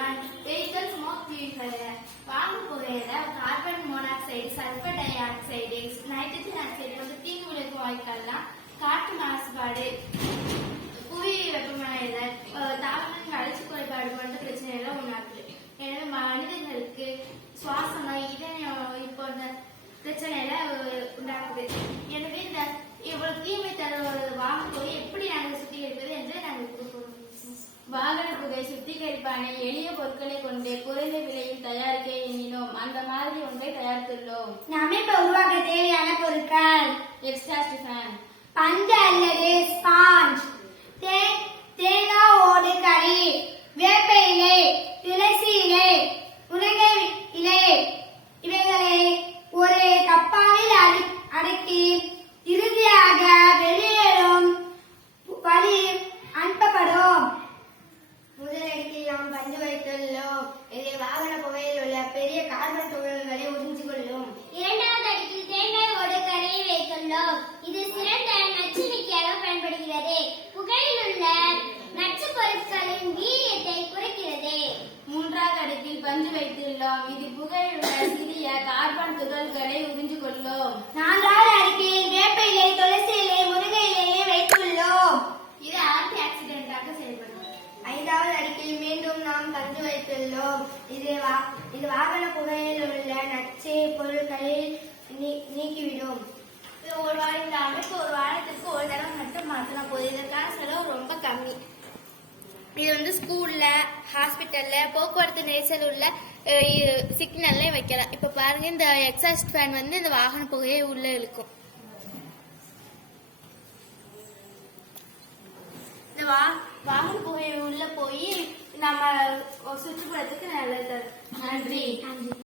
everyone. Vehicle smoke purifier. வாகன புகையில carbon monoxide, sulphur dioxide, nitrogen oxide போன்ற தீங்கு விளைவிக்கும் வாயுக்கள்லாம் காற்று மாசுபாடு, புவி வெப்பமடைதல், தாவரங்களின் வளர்ச்சி குறைபாடு போன்ற பிரச்சனைகளை உண்டாக்குது. எனவே மனிதர்களுக்கு சுவாச நோய், இதய நோய் போன்ற பிரச்சனைகளை உண்டாக்குது. எனவே இந்த இவ்வளவு தீமை தர வாகன புகை எப்படி நாங்கள் சுத்திகரிப்பது என்று நாங்கள் கூறுகிறோம். வாகன புகை சுத்திகரிப்பான எளிய பொருட்களை கொண்டு குறைந்த விலையில் தயாரிக்க எண்ணினோம். அந்த மாதிரி ஒன்றை தயாரித்துள்ளோம். அமைப்பு உருவாக்க தேவையான பொருட்கள்: எக்ஸாஸ்ட் ஃபேன், பஞ்சு அல்லது ஸ்பாஞ்ச், தேங்காய் ஓடு கறி, வேப்ப இலை, துளசி இலை, முருங்கை இலை இவைகளை ஒரு டப்பாவில் அடக்கி இறுதியாக வெளியேறும் வழி அனுப்பப்படும். முதலிடத்தில் நாம் பஞ்சு வைத்துள்ளோம். இதை வாகன புகையில் உள்ள பெரிய கார்பன் துகள்களை உறிஞ்சு கொள்ளும். இரண்டாவது அடுக்கில் தேங்காய் ஓடு கரையை வைத்துள்ளோம். இது சிறந்த நச்சு நீக்கியாக பயன்படுகிறது. புகையில் உள்ள நச்சு பொருட்களின் வீரியத்தை குறைக்கிறது. மூன்றாவது அடுக்கில் பஞ்சு வைத்துள்ளோம். இது புகையில் உள்ள சிறிய கார்பன் துகள்களை உறிஞ்சு கொள்ளும். நான்காவது அடுக்கில் வேப்ப இலை, துளசி இலை, முருங்கை இலையை வைத்துள்ளோம். இது ஆன்டி ஆக்சிடென்டாக செயல்படும். ஐந்தாவது அடுக்கில் மீண்டும் நாம் பஞ்சு வைத்துள்ளோம். இது வாகன புகையில் உள்ள நச்சு பொருட்களை நீக்கிவிடும். இந்த அமைப்பு ஒரு வாரத்துக்கு ஒரு தடவை மட்டும் மாற்றினா போதும். இதற்கான செலவு ரொம்ப கம்மி. இது ஸ்கூல்ல, ஹாஸ்பிட்டல்ல, போக்குவரத்து நெரிசல் உள்ள சிக்னல்ல வைக்கலாம். இப்ப பாருங்க, இந்த எக்ஸாஸ்ட் ஃபேன் இந்த வாகன புகையை உள்ள இழுக்கும். இந்த வாகன புகையை உள்ள போய் நம்ம சுற்றுப்புறத்துக்கு நல்லது. நன்றி.